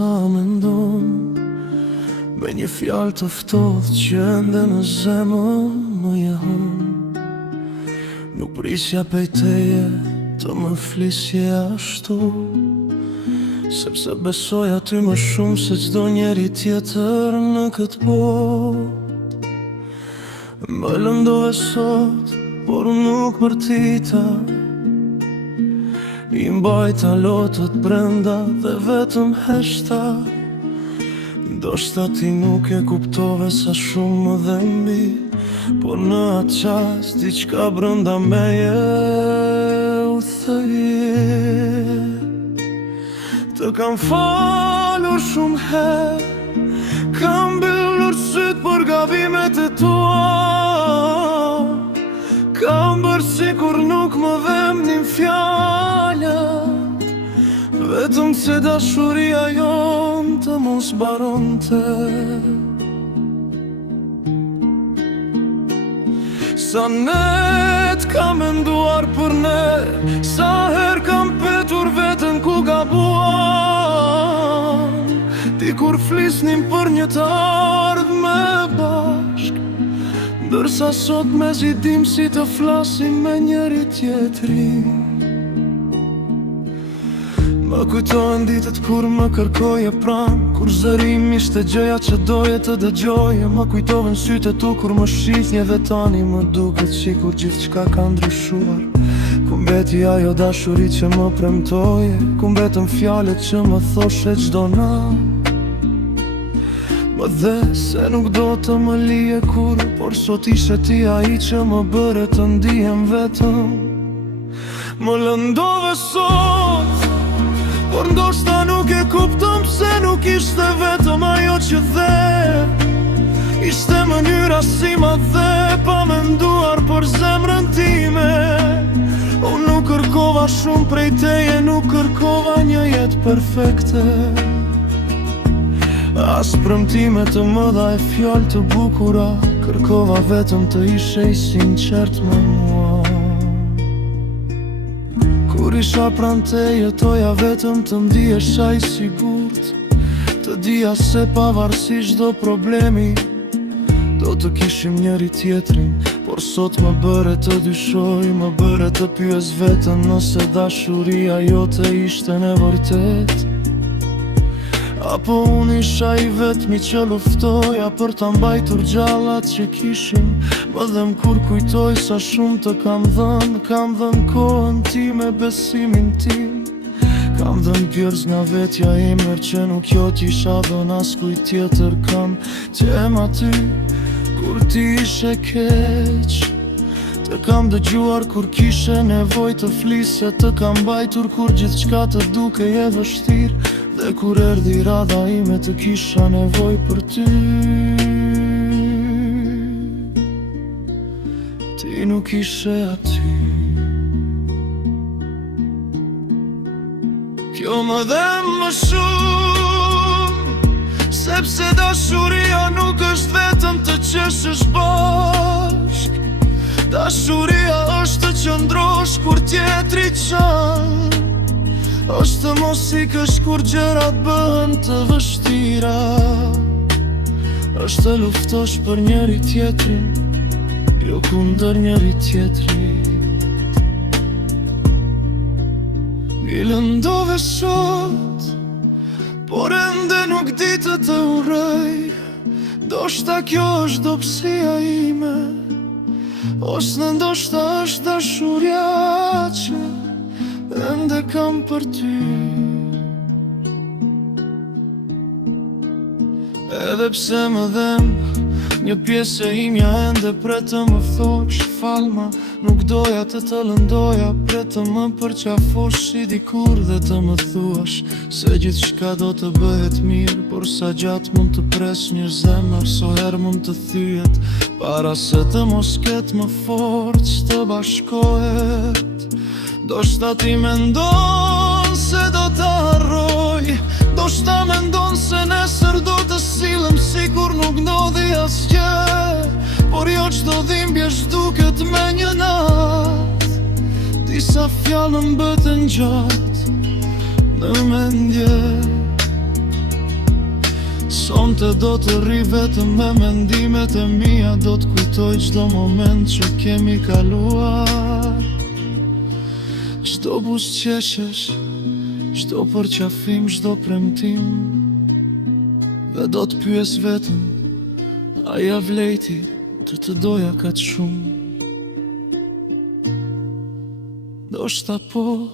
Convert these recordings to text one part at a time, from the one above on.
sa mendon. Me një fjalë të ftohtë që ende në zemër më jehon. Nuk prisja pej teje të më flisje ashtu, sepse besoj aty më shumë se çdo njeri tjetër në këtë botë. Më lëndove sot, por nuk përtita, i mbajta lotët brenda dhe vetëm heshta. Ndoshta ti nuk e kuptove sa shumë më dhe mbi, por në atë qast diçka brenda meje u thëje. Të kam falur shumë herë, kam mbyllur syt për gabimet e tua, kam bërë sikur nuk më vemnin fjala, vetëm se dashuria jon të mos baronte. Sa net kam menduar për ne, sa her kam petur veten ku gabuam. Ti kur flisnim për një të ardhme bashk, ndërsa sot me zidim si të flasim me njëri tjetrin. Më kujtojnë ditët kur më kërkoje pran, kur zërim ishte gjëja që doje të dëgjoje. Më kujtojnë sytë tu kur më shqitnje dhe tani më duket sikur gjithçka ka ndryshuar. Ku mbeti ajo dashuri që më premtoje, ku mbetën fjalët që më thoshe çdo natë. Më dhe se nuk do të më lije kur, por sot ishe ti ai që më bëre të ndihem vetëm. Më lëndove sot, por ndoshta nuk e kupton pse nuk ishte vetëm ajo që dhe. Ishte mënyra si ma dhe, pa menduar për zemrën time. Unë nuk kërkova shumë prej teje, nuk kërkova një jetë perfekte. As premtime të mëdha e fjalë të bukura, kërkova vetëm të ishe i sinqert me mua. Kur isha pran teje, toja vetëm të ndiesha i sigurt, të dija se pavarësisht çdo problemi do të kishim njëri tjetrin. Por sot më bëre të dyshoj, më bëre të pyes veten nëse dashuria jote ishte në vërtet, apo unë isha i vetmi që luftoja për ta mbajtur gjallat që kishim. Më dhem kur kujtoj sa shumë të kam dhënë kohën ti me besimin tim. Kam dhënë pjesë nga vetja emër që nuk jo t'isha dhënë askujt tjetër. Kam qem aty kur ti ishe keq, të kam dëgjuar kur kishe nevoj të flise, të kam mbajtur kur gjithçka të dukej e vështirë, dhe kur erdhi radha ime të kisha nevoj për ty. Ti nuk ishe aty. Kjo më dhem më shumë, sepse dashuria nuk është vetëm të qeshësh bashk. Dashuria është të qëndrosh kur tjetri qanë, është të mos i kësh kur gjërat bëhen të vështira, është të luftosh për njëri tjetrin, jo kundër njëri tjetrit. I lëndove sot, por ende nuk di të të urrej. Ndoshta kjo është dobësia ime, ose ndoshta është dashuria që ende kam për ty. Edhe pse më dhem, një pjesë e imja ende pret të më thosh falma. Nuk doja të të lëndoja, pret të më përqafosh si dikur dhe të më thuash se gjithçka do të bëhet mirë. Por sa gjatë mund të pres një zemër, so herë mund të thyet, para se të mos ket më forcë të bashkohet. Ndoshta ti mendon se do të harroj, ndoshta mendon se nesër do të silem sikur nuk ndodhi asgjë. Por jo çdo dhimbje zhduket me një natë, disa fjalë mbeten gjatë në mendje. Sonte do të rri vetëm me mendimet e mia, do të kujtoj çdo moment që kemi kaluar. Çdo buzëqeshësh, çdo përqafim, çdo premtim. Dhe do të pyes vetëm, a ja vlejti të doja kaq shumë? Ndoshta po,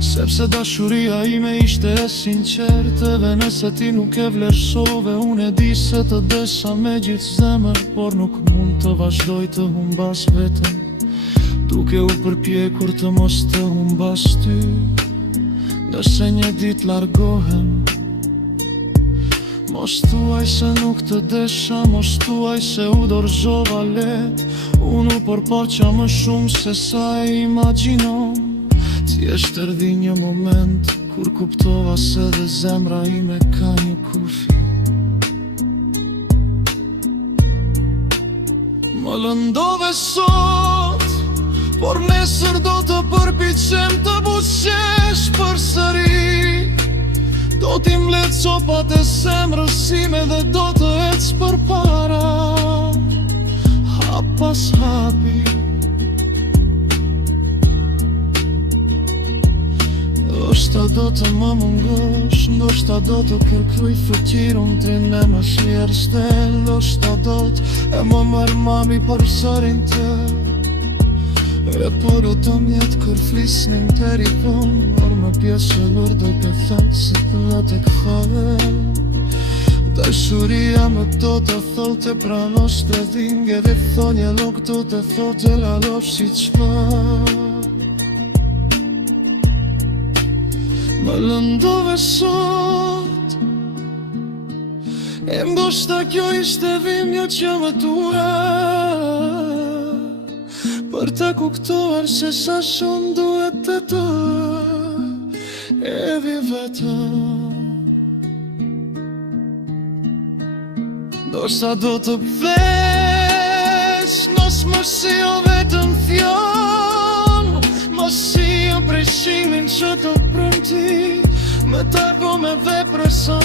sepse dashuria ime ishte e sinqertë. Dhe nëse ti nuk e vlerësove, unë e di se të desha me gjithë zemër. Por nuk mund të vazhdoj të humbas vetëm, duke u përpjekur të mos të humbas ty. Nëse një ditë largohem, mos thuaj se nuk të desha, mos thuaj se u dorëzova let. Unë u përpoqa më shumë se sa e imagjinom. Thjesht erdhi një moment kur kuptova se dhe zemra ime ka një kufi. Më lëndove sot, por nesër do të përpiqem të buzëqesh përsëri. Do t'i mbledh copat e zemrës sime dhe do të ec përpara, hap pas hapi. Ndoshta do të më mungosh, ndoshta do të kërkuj fuqirun trin me më shjerste. Ndoshta do të më mërë mami për sërin të. E por u të mjetë kër flisnin të ripon, por më pjesë lër do të thënë se të në të këfave. Dashuria më do të thote pranos të dhinge, dhe thonje lok do të thote lalosh si qma. Më lëndove sot, e ndoshta kjo ishte dhimbja që më tua, për të kuptuar se sa shumë duhet të të evi vetëm. Ndoshta do të vlesh, mos më shio vetëm fjalë, mos shio prej shimin që të premti, me tago me vepra sa